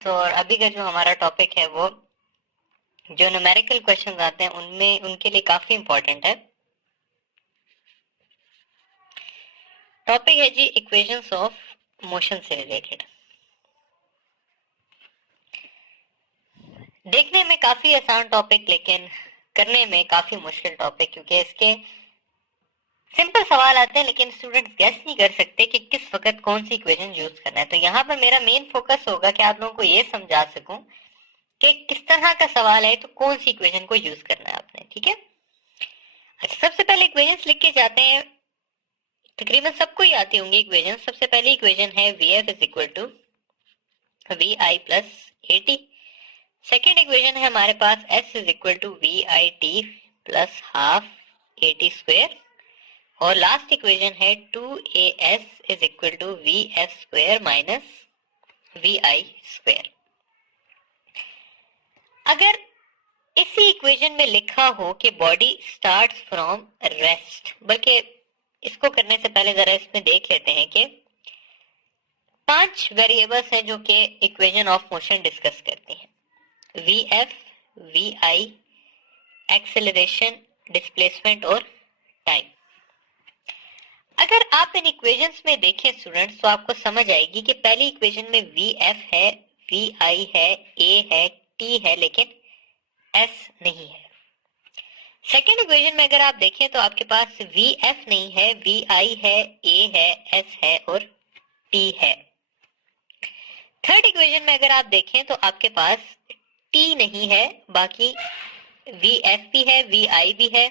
तो और अभी का जो हमारा टॉपिक है वो जो न्यूमेरिकल क्वेश्चन आते हैं उनमें उनके लिए काफी इंपॉर्टेंट है। टॉपिक है जी इक्वेशंस ऑफ मोशन से रिलेटेड। देखने में काफी आसान टॉपिक लेकिन करने में काफी मुश्किल टॉपिक, क्योंकि इसके सिंपल सवाल आते हैं लेकिन स्टूडेंट्स गेस नहीं कर सकते कि किस वक्त कौन सी इक्वेशन यूज करना है। तो यहाँ पर मेरा मेन फोकस होगा कि आप लोगों को ये समझा सकूं कि किस तरह का सवाल है तो कौन सी इक्वेशन को यूज करना है आपने। ठीक है, अच्छा सबसे पहले इक्वेशंस लिख के जाते हैं। तकरीबन सबको ही आती होंगी इक्वेशन। सबसे पहली इक्वेशन है V F is equal to V I plus A T. Second equation है हमारे पास S is equal to V I T plus half A T square. और लास्ट इक्वेशन है two A S is equal to V S square minus V I square. अगर इसी equation में लिखा हो कि बॉडी स्टार्ट्स फ्रॉम रेस्ट, बल्कि इसको करने से पहले जरा इसमें देख लेते हैं कि 5 वेरिएबल्स हैं जो कि इक्वेशन ऑफ मोशन डिस्कस करती हैं। V F, V I, acceleration, displacement और टाइम। अगर आप इन इक्वेशंस में देखें स्टूडेंट्स तो आपको समझ आएगी कि पहली इक्वेशन में वी एफ है, वी आई है, ए है, टी है, लेकिन एस नहीं है। सेकेंड इक्वेशन में अगर आप देखें तो आपके पास वी एफ नहीं है, वी आई है, ए है, एस है और टी है। थर्ड इक्वेशन में अगर आप देखें तो आपके पास टी नहीं है, बाकी वी एफ भी है, वी आई भी है,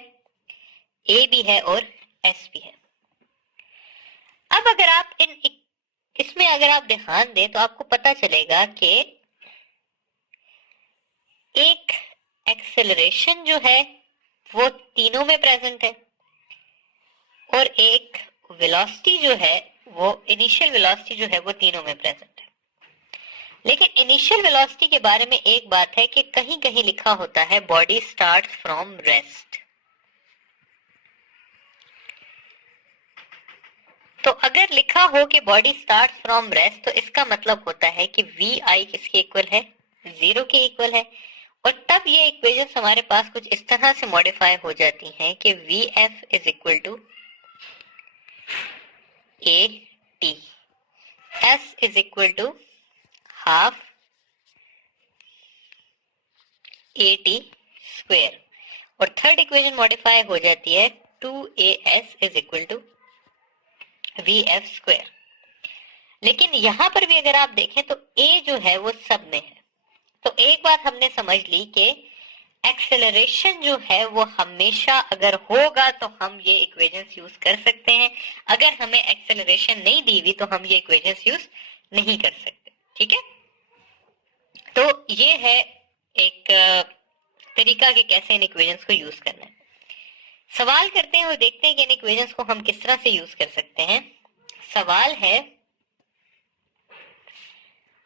ए भी है और एस भी है। अब अगर आप इसमें अगर आप ध्यान दें तो आपको पता चलेगा कि एक एक्सेलरेशन जो है वो तीनों में प्रेजेंट है और एक वेलोसिटी जो है वो इनिशियल वेलोसिटी जो है वो तीनों में प्रेजेंट है। लेकिन इनिशियल वेलोसिटी के बारे में एक बात है कि कहीं कहीं लिखा होता है बॉडी स्टार्ट्स फ्रॉम रेस्ट। तो अगर लिखा हो कि बॉडी स्टार्ट्स फ्रॉम रेस्ट तो इसका मतलब होता है कि वी आई किसके इक्वल है, 0 के इक्वल है। और तब ये इक्वेशंस हमारे पास कुछ इस तरह से मॉडिफाई हो जाती हैं कि V F is equal to A T, S is equal to half A T square. और थर्ड इक्वेशन मॉडिफाई हो जाती है two A S is equal to V F square. लेकिन यहां पर भी अगर आप देखें तो ए जो है वो सब में है। तो एक बात हमने समझ ली कि एक्सेलरेशन जो है वो हमेशा अगर होगा तो हम ये इक्वेशंस यूज कर सकते हैं, अगर हमें एक्सेलरेशन नहीं दी हुई तो हम ये इक्वेशंस यूज नहीं कर सकते। ठीक है, तो ये है एक तरीका कि कैसे इन इक्वेशंस को यूज करना है। सवाल करते हैं और देखते हैं कि इन इक्वेशंस को हम किस तरह से यूज कर सकते हैं। सवाल है,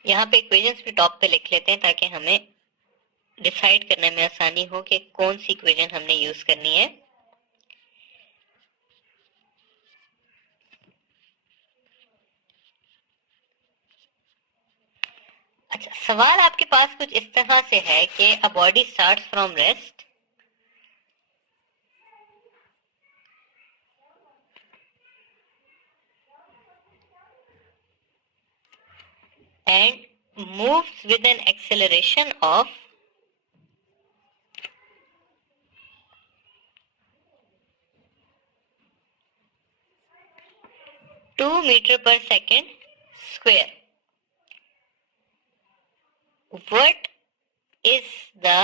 यहाँ पे इक्वेशंस भी टॉप पे लिख लेते हैं ताकि हमें डिसाइड करने में आसानी हो कि कौन सी इक्वेशन हमने यूज करनी है। अच्छा, सवाल आपके पास कुछ इस तरह से है कि a body starts from rest and moves with an acceleration of 2 meter per second square. What is the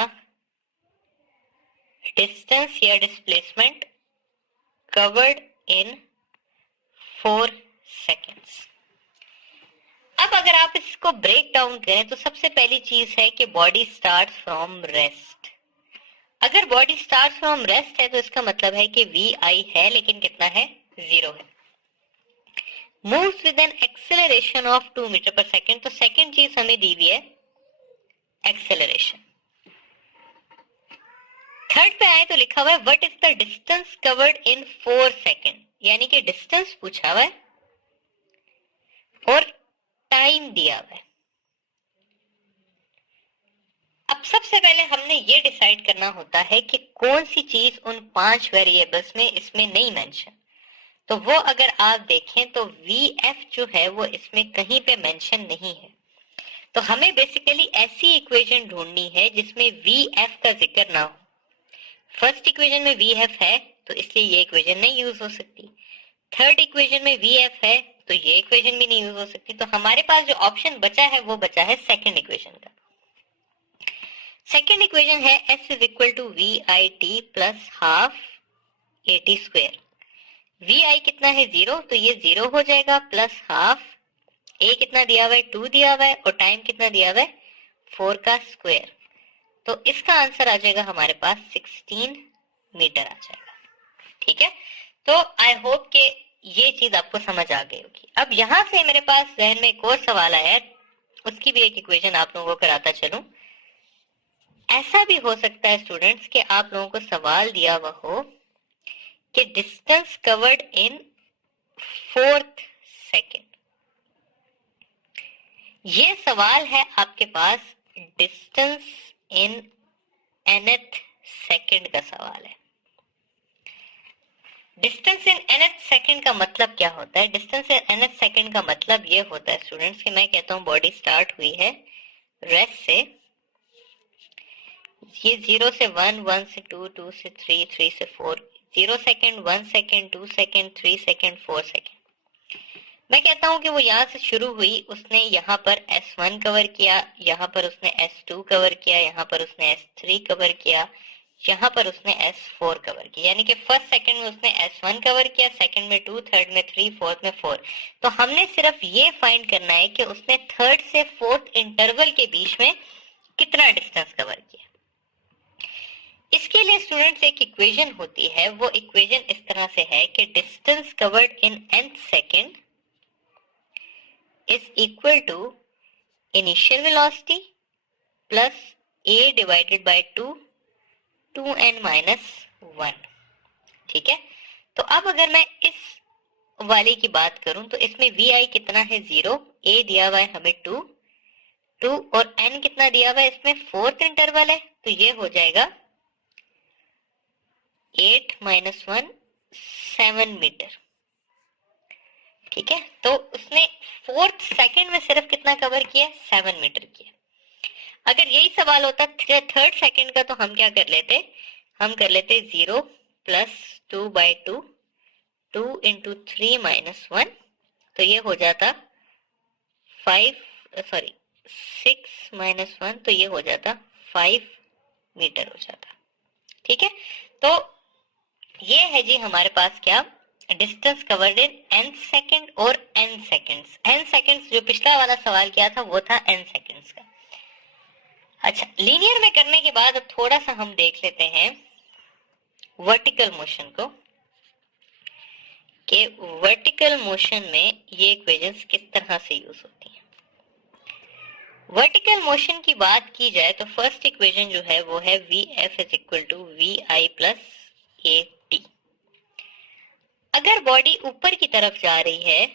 distance या displacement covered in 4 seconds? अब अगर आप इसको ब्रेक डाउन करें तो सबसे पहली चीज है कि बॉडी स्टार्ट फ्रॉम रेस्ट। अगर बॉडी स्टार्ट फ्रॉम रेस्ट है तो इसका मतलब है कि वी आई है लेकिन कितना है, 0 है। Moves with an acceleration of 2 metre पर सेकेंड, तो सेकेंड चीज हमें दी हुई है एक्सेलरेशन। थर्ड पे आए तो लिखा हुआ है what is the distance covered in 4 second, यानी कि डिस्टेंस पूछा हुआ है और टाइम दिया हुआ है। ये डिसाइड करना होता है कि कौन सी चीज उन 5 वेरिएबल्स में इसमें नहीं मेंशन। तो वो अगर आप देखें तो VF जो है वो इसमें कहीं पे मेंशन नहीं है। तो हमें बेसिकली ऐसी इक्वेशन ढूंढनी है जिसमें VF का जिक्र ना हो। फर्स्ट इक्वेशन में VF है तो इसलिए ये इक्वेशन नहीं यूज हो सकती। थर्ड इक्वेशन में VF है तो ये इक्वेशन भी नहीं यूज हो सकती। तो हमारे पास जो ऑप्शन बचा है वो बचा है सेकंड इक्वेशन का। सेकंड इक्वेशन है S is equal to VIT plus half AT square. VI कितना है 0, तो ये 0 हो जाएगा, प्लस हाफ A कितना दिया हुआ है 2 दिया हुआ है और टाइम कितना दिया हुआ है 4 का स्क्वायर। तो इसका आंसर आ जाएगा हमारे पास 16 मीटर आ जाएगा। ठीक है, तो आई होप कि ये चीज आपको समझ आ गई होगी। अब यहां से मेरे पास जहन में एक और सवाल आया, उसकी भी एक इक्वेशन आप लोगों को कराता चलूं। ऐसा भी हो सकता है स्टूडेंट्स कि आप लोगों को सवाल दिया हुआ हो कि distance covered in 4th second. ये सवाल है आपके पास डिस्टेंस इन nth सेकेंड का सवाल है। डिस्टेंस इन nth सेकेंड का मतलब क्या होता है? डिस्टेंस इन nth सेकेंड का मतलब ये होता है स्टूडेंट्स कि मैं कहता हूं बॉडी स्टार्ट हुई है रेस्ट से, ये 0 से 1, 1 से 2, 2 से 3, 3 से 4, 0 second, 1 second, 2 second, 3 second, 4 second. मैं कहता हूं कि वो यहां से शुरू हुई, उसने यहाँ पर S1 कवर किया, यहाँ पर उसने S2 कवर किया, यहाँ पर उसने S3 कवर किया, यहाँ पर उसने S4 कवर किया। यानी कि फर्स्ट सेकंड में उसने S1 कवर किया, सेकंड में 2, थर्ड में 3, फोर्थ में 4। तो हमने सिर्फ ये फाइंड करना है कि उसने थर्ड से फोर्थ इंटरवल के बीच में कितना डिस्टेंस कवर किया। इसके लिए स्टूडेंट्स एक इक्वेशन होती है, वो इक्वेशन इस तरह से है कि distance covered in nth second is equal to initial velocity plus a divided by 2n minus 1। ठीक है, तो अब अगर मैं इस वाले की बात करूं तो इसमें vi कितना है 0, a दिया हुआ है हमें 2 और n कितना दिया हुआ है, इसमें फोर्थ इंटरवल है तो ये हो जाएगा 8 minus 1 7 मीटर। ठीक है, तो उसने फोर्थ सेकंड में सिर्फ कितना कवर किया, 7 मीटर किया। अगर यही सवाल होता थर्ड सेकंड का तो हम क्या कर लेते, हम कर लेते 0 प्लस 2/2, 2 इंटू 3 माइनस 1, तो ये हो जाता 6 माइनस 1, तो ये हो जाता 5 मीटर हो जाता। ठीक है, तो ये है जी हमारे पास क्या, distance covered in n second और n सेकेंड्स। n सेकेंड्स जो पिछला वाला सवाल किया था वो था n सेकेंड्स का। अच्छा, लीनियर में करने के बाद अब थोड़ा सा हम देख लेते हैं वर्टिकल मोशन को, कि वर्टिकल मोशन में ये इक्वेशंस किस तरह से यूज होती हैं। वर्टिकल मोशन की बात की जाए तो फर्स्ट इक्वेशन जो है वो है VF is equal to VI plus AT। अगर बॉडी ऊपर की तरफ जा रही है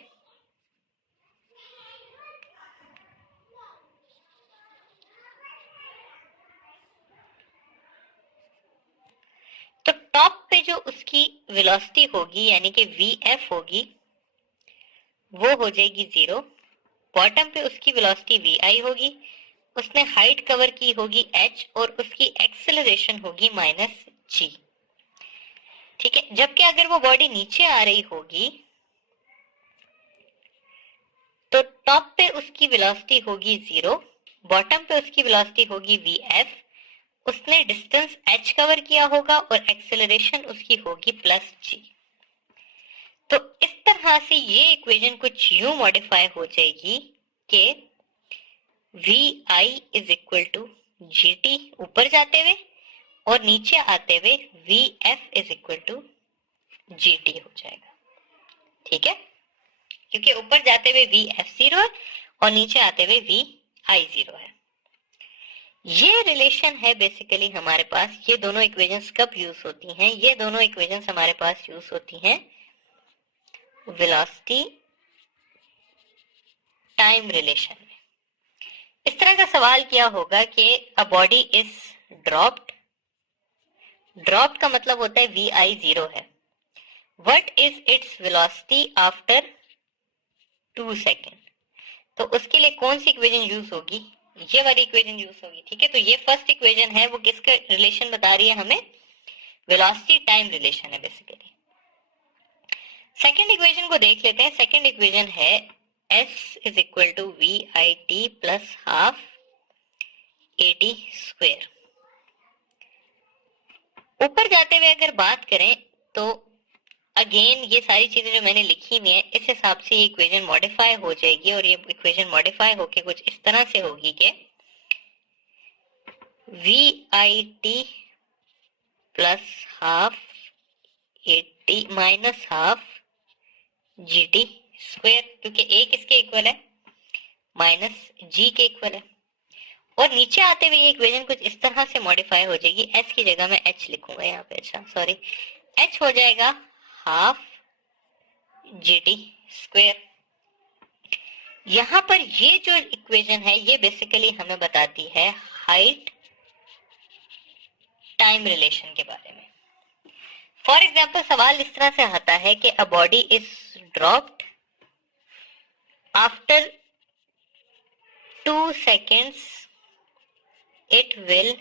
तो टॉप पे जो उसकी वेलोसिटी होगी यानी कि VF होगी वो हो जाएगी 0, बॉटम पे उसकी वेलोसिटी VI होगी, उसने हाइट कवर की होगी h और उसकी एक्सेलरेशन होगी -g। ठीक है, जबकि अगर वो बॉडी नीचे आ रही होगी तो टॉप पे उसकी वेलोसिटी होगी 0, बॉटम पे उसकी वेलोसिटी होगी VF, उसने डिस्टेंस h कवर किया होगा और एक्सेलरेशन उसकी होगी +g। तो इस तरह से ये इक्वेशन कुछ यूं मॉडिफाई हो जाएगी कि VI is equal to GT ऊपर जाते हुए और नीचे आते हुए VF is equal to GT हो जाएगा। ठीक है, क्योंकि ऊपर जाते हुए VF 0 है और नीचे आते हुए VI 0 है। ये रिलेशन है बेसिकली हमारे पास। ये दोनों इक्वेशंस कब यूज होती हैं, ये दोनों इक्वेशंस हमारे पास यूज होती हैं वेलोसिटी टाइम रिलेशन में। इस तरह का सवाल किया होगा कि a body is dropped, dropped का मतलब होता है वी आई 0 है। What is its velocity after 2 second, तो उसके लिए कौन सी इक्वेशन यूज होगी, ये वाली इक्वेशन यूज होगी। ठीक है, तो ये फर्स्ट इक्वेशन है, वो किसका रिलेशन बता रही है हमें, वेलोसिटी टाइम रिलेशन है बेसिकली। सेकेंड इक्वेशन को देख लेते हैं। सेकेंड इक्वेशन है s is equal to V I T plus half A T square. ऊपर जाते हुए अगर बात करें तो अगेन ये सारी चीजें जो मैंने लिखी हुई है, इस हिसाब से ये इक्वेशन मॉडिफाई हो जाएगी, और ये इक्वेशन मॉडिफाई होके कुछ इस तरह से होगी कि V I T plus half A T minus half G T square, क्योंकि ए किसके इक्वल है, माइनस जी के इक्वल है। और नीचे आते हुए ये इक्वेशन कुछ इस तरह से मॉडिफाई हो जाएगी, एच की जगह मैं एच लिखूंगा यहाँ पे, अच्छा सॉरी, एच हो जाएगा हाफ जी टी स्क्वेयर। यहां पर ये जो इक्वेशन है ये बेसिकली हमें बताती है हाइट टाइम रिलेशन के बारे में। फॉर एग्जाम्पल सवाल इस तरह से आता है कि a body is dropped after 2 seconds it will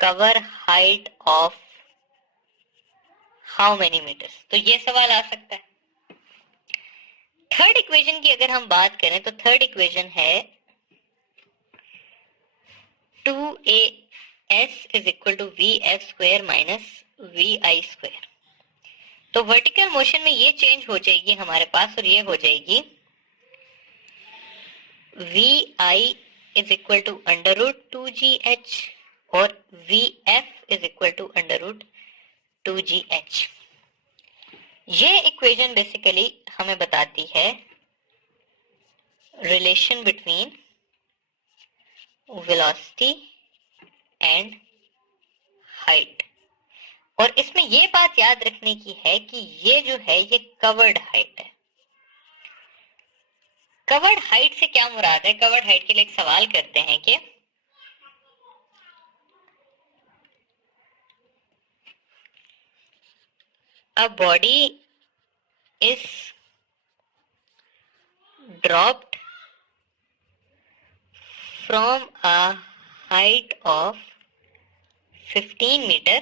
cover height of how many meters, तो ये सवाल आ सकता है। थर्ड इक्वेशन की अगर हम बात करें तो थर्ड इक्वेशन है 2as is equal to V F square minus V I square. तो वर्टिकल मोशन में ये चेंज हो जाएगी हमारे पास, और ये हो जाएगी V I is equal to under root 2gh और V F is equal to under root 2gh। ये इक्वेशन बेसिकली हमें बताती है relation between velocity and height. और इसमें ये बात याद रखने की है कि ये जो है ये कवर्ड हाइट है। कवर्ड हाइट से क्या मुराद है, कवर्ड हाइट के लिए एक सवाल करते हैं कि a body is dropped from a height of 15 meter,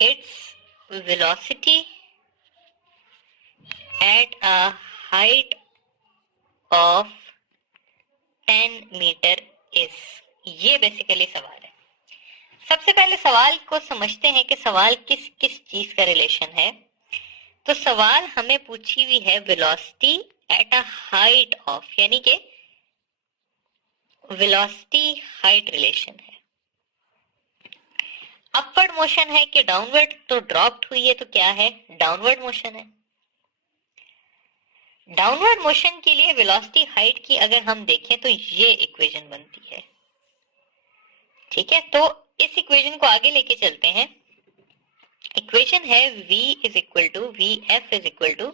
its velocity at a height of 10 meter is, ये बेसिकली सवाल है। सबसे पहले सवाल को समझते हैं कि सवाल किस किस चीज का रिलेशन है। तो सवाल हमें पूछी हुई है velocity at a height of, यानी कि वेलोसिटी हाइट रिलेशन है। अपवर्ड मोशन है कि डाउनवर्ड, तो ड्रॉप्ड हुई है तो क्या है, डाउनवर्ड मोशन है। डाउनवर्ड मोशन के लिए वेलोसिटी हाइट की अगर हम देखें तो ये इक्वेशन बनती है। ठीक है, तो इस इक्वेशन को आगे लेके चलते हैं। इक्वेशन है v is equal to V F is equal to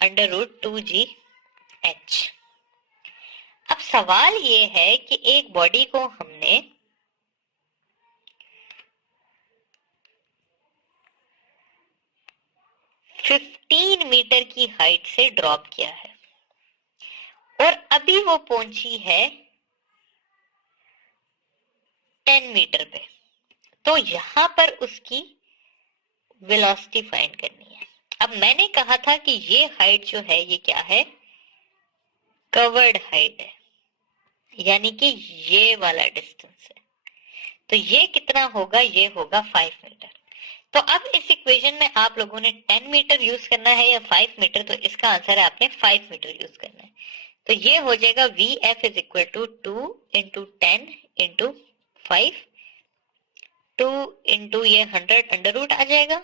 under root 2gh। अब सवाल ये है कि एक बॉडी को हमने फिफ्टीन मीटर की हाइट से ड्रॉप किया है और अभी वो पहुंची है 10 मीटर पे, तो यहां पर उसकी वेलोसिटी फाइंड करनी है। अब मैंने कहा था कि ये हाइट जो है ये क्या है, कवर्ड हाइट है, यानी कि ये वाला डिस्टेंस है। तो ये कितना होगा, ये होगा 5 मीटर। तो अब इस इक्वेशन में आप लोगों ने 10 मीटर यूज करना है या 5 मीटर, तो इसका आंसर है आपने 5 मीटर यूज करना है। तो ये हो जाएगा V F is equal to 2 into 10 into 5, 2 into ये 100 अंडर रूट आ जाएगा,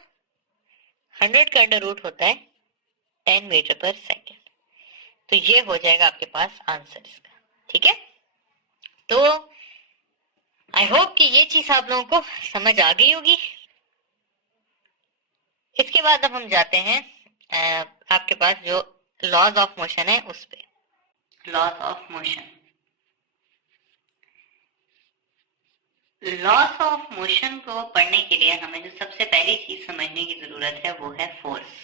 100 का अंडर रूट होता है 10 मीटर पर सेकेंड। तो ये हो जाएगा आपके पास आंसर इसका। ठीक है, तो आई होप कि ये चीज आप लोगों को समझ आ गई होगी। इसके बाद अब हम जाते हैं आपके पास जो लॉज ऑफ मोशन है उस पे। Laws of motion, laws of motion को पढ़ने के लिए हमें जो सबसे पहली चीज समझने की जरूरत है वो है फोर्स।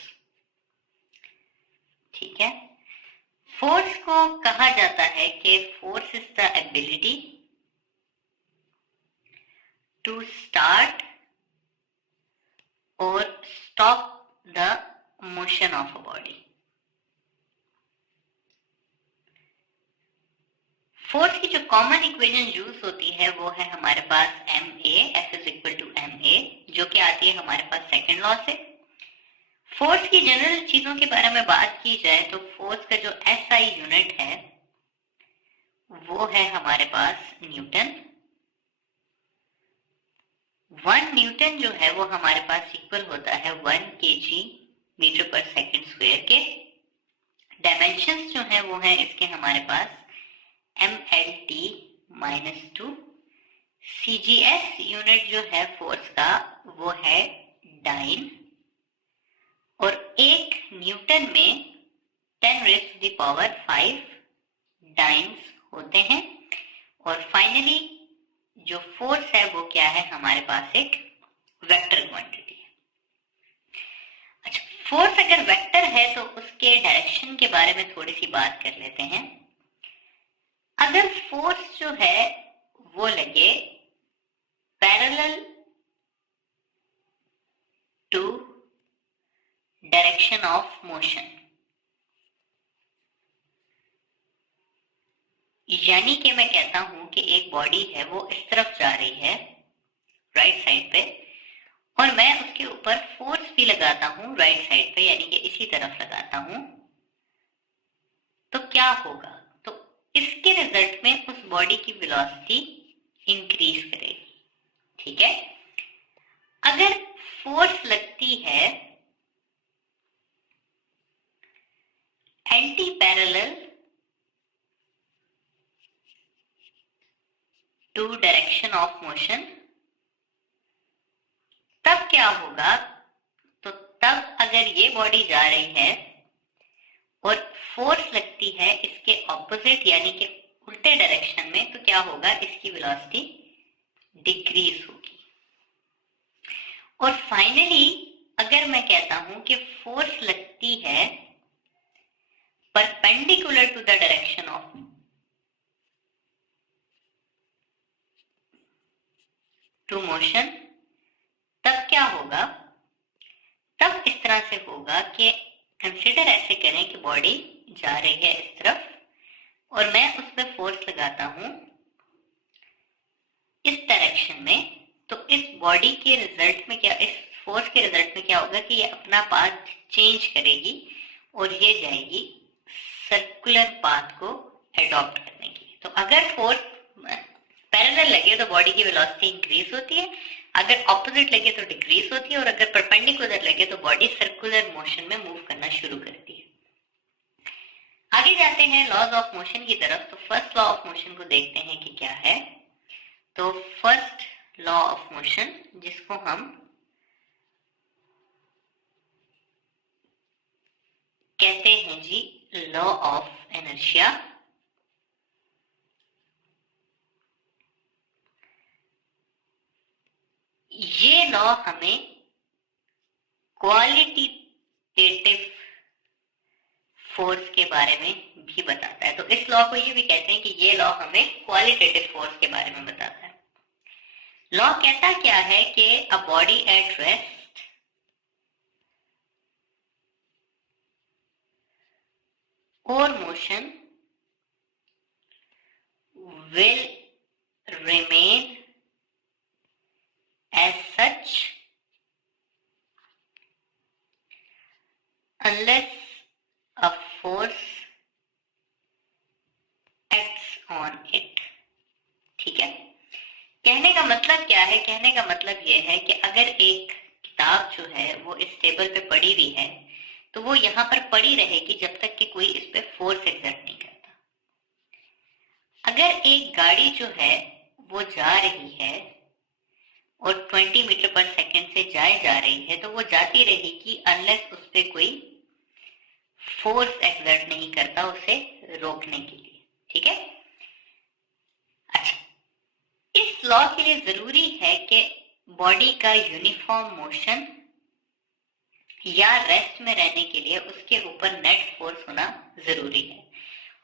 ठीक है, फोर्स को कहा जाता है कि force is the ability to start और stop the motion of a body. Force की जो कॉमन इक्वेशन यूज होती है वो है हमारे पास ma, F is equal to ma, जो कि आती है हमारे पास सेकंड लॉ से। फोर्स की जनरल चीजों के बारे में बात की जाए तो फोर्स का जो SI यूनिट है वो है हमारे पास न्यूटन। 1 न्यूटन जो है वो हमारे पास इक्वल होता है 1 kg मीटर पर सेकंड स्क्वायर के। डायमेंशंस जो है वो है इसके हमारे पास MLT -2। CGS यूनिट जो है फोर्स का वो है डाइन, और 1 न्यूटन में 10⁵ डाइन्स होते हैं। और फाइनली जो फोर्स है वो क्या है, हमारे पास एक वेक्टर क्वांटिटी है। अच्छा, फोर्स अगर वेक्टर है तो उसके डायरेक्शन के बारे में थोड़ी सी बात कर लेते हैं। अगर फोर्स जो है वो लगे parallel to direction of motion, यानी कि मैं कहता हूं कि एक बॉडी है वो इस तरफ जा रही है राइट साइड पे, और मैं उसके ऊपर फोर्स भी लगाता हूं राइट साइड पे, यानी कि इसी तरफ लगाता हूं, तो क्या होगा, तो इसके रिजल्ट में उस बॉडी की वेलोसिटी इंक्रीज करेगी। ठीक है, अगर फोर्स लगती है anti parallel to direction of motion, तब क्या होगा, तो तब अगर ये बॉडी जा रही है और फोर्स लगती है इसके ऑपोजिट यानी कि उल्टे डायरेक्शन में, तो क्या होगा, इसकी वेलोसिटी डिक्रीज होगी। और फाइनली अगर मैं कहता हूं कि फोर्स लगती है perpendicular to the direction of to motion, तब क्या होगा, तब इस तरह से होगा कि कंसिडर ऐसे करें कि बॉडी जा रही है इस तरफ और मैं उस पर फोर्स लगाता हूं इस डायरेक्शन में, तो इस बॉडी के रिजल्ट में क्या, इस फोर्स के रिजल्ट में क्या होगा कि ये अपना पाथ चेंज करेगी और ये जाएगी सर्कुलर पाथ को एडॉप्ट करने की। तो अगर फोर्स पैरेलल लगे तो बॉडी की वेलोसिटी इंक्रीज होती है, अगर ऑपोजिट लगे तो डिक्रीज होती है, और अगर परपेंडिकुलर लगे तो बॉडी सर्कुलर मोशन में मूव करना शुरू करती है। आगे जाते हैं लॉज ऑफ मोशन की तरफ। तो फर्स्ट लॉ ऑफ मोशन को देखते हैं कि क्या है। तो फर्स्ट लॉ ऑफ मोशन, जिसको हम कहते हैं जी लॉ ऑफ इनर्शिया, ये लॉ हमें क्वालिटेटिव फोर्स के बारे में भी बताता है। तो इस लॉ को ये भी कहते हैं कि ये लॉ हमें क्वालिटेटिव फोर्स के बारे में बताता है। लॉ कहता क्या है कि अ बॉडी एट रेस्ट और motion will remain as such unless a force acts on it। ठीक है, कहने का मतलब क्या है, कहने का मतलब यह है कि अगर एक किताब जो है वो इस टेबल पे पड़ी हुई है तो वो यहाँ पर पड़ी रहेगी जब तक कि कोई इस पे फोर्स एक्सर्ट नहीं करता। अगर एक गाड़ी जो है वो जा रही है और 20 मीटर पर सेकंड से जाए जा रही है तो वो जाती रहेगी अनलेस उस पर कोई फोर्स एक्सर्ट नहीं करता उसे रोकने के लिए। ठीक है, अच्छा, इस लॉ के लिए जरूरी है कि बॉडी का यूनिफॉर्म मोशन या रेस्ट में रहने के लिए उसके ऊपर नेट फोर्स होना जरूरी है,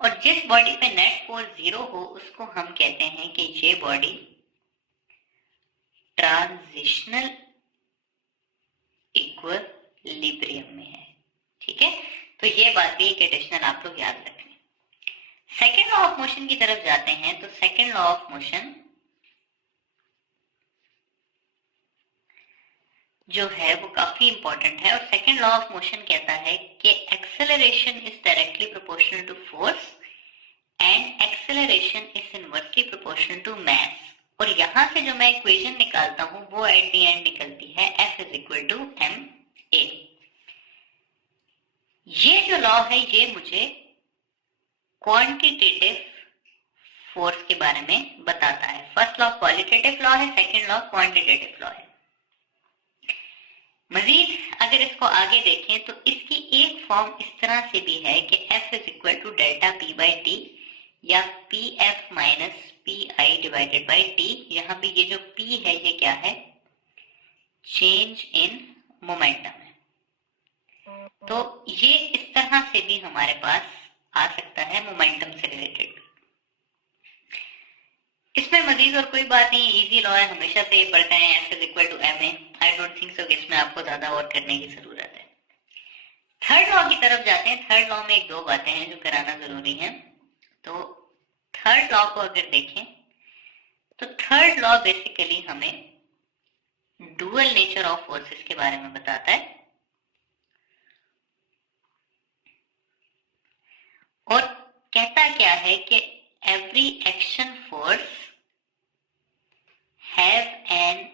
और जिस बॉडी पे नेट फोर्स 0 हो उसको हम कहते हैं कि ये बॉडी ट्रांजिशनल इक्विलिब्रियम में है। ठीक है, तो ये बात भी एक एडिशनल आप लोग याद रखें। सेकेंड लॉ ऑफ मोशन की तरफ जाते हैं, तो सेकेंड लॉ ऑफ मोशन जो है वो काफी इंपॉर्टेंट है, और सेकेंड लॉ ऑफ मोशन कहता है कि acceleration is directly proportional to force and acceleration is inversely proportional to mass. और यहां से जो मैं इक्वेशन निकालता हूं वो एट द एंड निकलती है F is equal to ma। ये जो लॉ है ये मुझे क्वांटिटेटिव फोर्स के बारे में बताता है। फर्स्ट लॉ क्वालिटेटिव लॉ है, सेकेंड लॉ क्वांटिटेटिव लॉ है। मजीद अगर इसको आगे देखें तो इसकी एक फॉर्म इस तरह से भी है कि F is equal to delta P by T या PF minus PI divided by T. यहाँ भी ये जो P है ये क्या है, चेंज इन मोमेंटम है। तो ये इस तरह से भी हमारे पास आ सकता है मोमेंटम से रिलेटेड। इसमें मजीद और कोई बात नहीं, इजी लॉ है, हमेशा से ये पढ़ते हैं F is equal to ma। I don't think so कि इसमें आपको ज्यादा और करने की जरूरत है। थर्ड लॉ की तरफ जाते हैं। थर्ड लॉ में एक दो बातें हैं जो कराना जरूरी है। तो थर्ड लॉ को अगर देखें तो थर्ड लॉ बेसिकली हमें डुअल नेचर ऑफ फोर्सेस के बारे में बताता है, और कहता क्या है कि every action force have an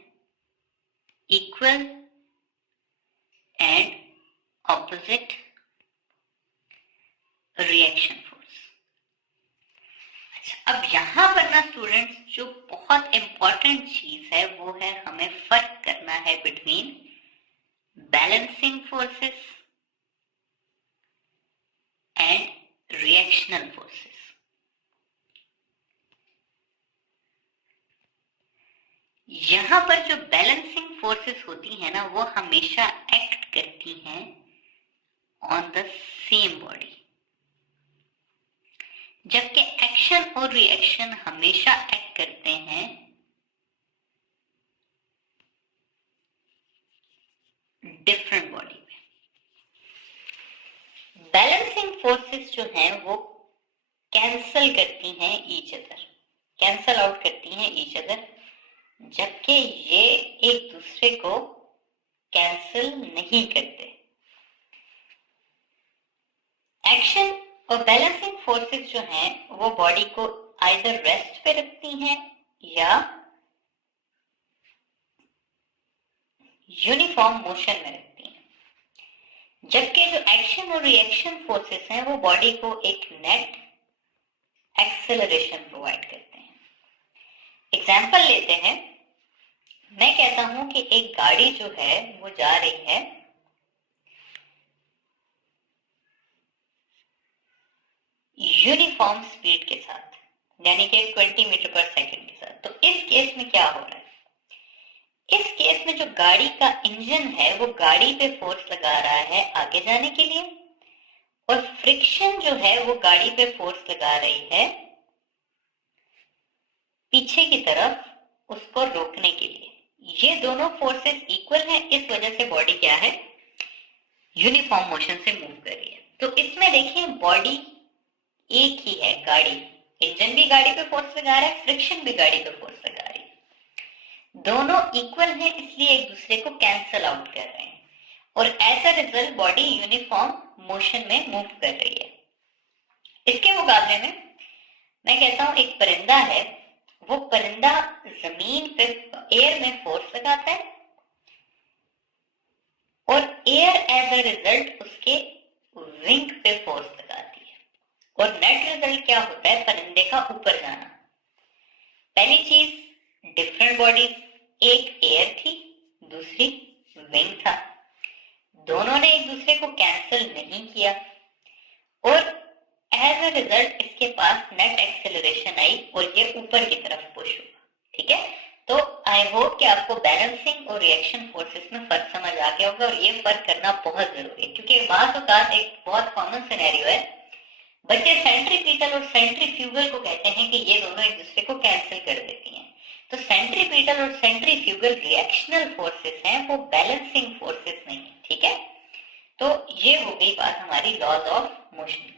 equal and opposite reaction force. अच्छा, अब यहां पर ना स्टूडेंट्स जो बहुत इंपॉर्टेंट चीज है वो है हमें फर्क करना है between balancing forces and reactional forces. यहां पर जो बैलेंसिंग फोर्सेस होती है ना वो हमेशा एक्ट करती हैं ऑन द सेम बॉडी, जबकि एक्शन और रिएक्शन हमेशा एक्ट करते हैं डिफरेंट बॉडी में। बैलेंसिंग फोर्सेस जो हैं वो कैंसल करती हैं ईच अदर, कैंसल आउट करती हैं ईच अदर, जबकि ये एक दूसरे को कैंसिल नहीं करते। एक्शन और बैलेंसिंग फोर्सेस जो हैं वो बॉडी को आइदर रेस्ट पे रखती हैं या यूनिफॉर्म मोशन में रखती हैं, जबकि जो एक्शन और रिएक्शन फोर्सेस हैं वो बॉडी को एक नेट एक्सेलरेशन प्रोवाइड करते हैं। एग्जाम्पल लेते हैं, मैं कहता हूं कि एक गाड़ी जो है वो जा रही है यूनिफॉर्म स्पीड के साथ, यानी कि 20 मीटर पर सेकंड के साथ। तो इस केस में क्या हो रहा है, इस केस में जो गाड़ी का इंजन है वो गाड़ी पे फोर्स लगा रहा है आगे जाने के लिए, और फ्रिक्शन जो है वो गाड़ी पे फोर्स लगा रही है पीछे की तरफ उसको रोकने के लिए। ये दोनों फोर्सेस इक्वल हैं, इस वजह से बॉडी क्या है, यूनिफॉर्म मोशन से मूव कर रही है। तो इसमें देखिए बॉडी एक ही है, गाड़ी, इंजन भी गाड़ी पे फोर्स लगा रहा है, फ्रिक्शन भी गाड़ी पे फोर्स लगा रही है, दोनों इक्वल हैं, इसलिए एक दूसरे को कैंसल आउट कर रहे हैं, और as a result body uniform motion में मूव कर रही है। इसके मुकाबले में मैं कहता हूं एक परिंदा है, वो परिंदा जमीन पे एयर में फोर्स लगाता है, और एयर एज अ रिजल्ट उसके विंग पे फोर्स लगाती है, और नेट रिजल्ट क्या होता है, परिंदे का ऊपर जाना। पहली चीज डिफरेंट बॉडीज, एक एयर थी दूसरी विंग था, दोनों ने एक दूसरे को कैंसिल नहीं किया, और एज अ रिजल्ट इसके पास नेट एक्सेलरेशन आई और ये ऊपर की तरफ पुश हुआ। ठीक है, आई होप कि आपको बैलेंसिंग और रिएक्शन फोर्सेस में फर्क समझ आ गया होगा, और ये फर्क करना बहुत जरूरी है क्योंकि बात एक बहुत कॉमन सिनेरियो है, बच्चे सेंट्रीपिटल और सेंट्रीफ्यूगल को कहते हैं कि ये दोनों एक दूसरे को कैंसिल कर देती हैं। तो सेंट्रीपिटल और सेंट्रीफ्यूगल रिएक्शनल फोर्सेस हैं, वो बैलेंसिंग फोर्सेस नहीं है। ठीक है, तो ये हो गई बात हमारी लॉज ऑफ मोशन।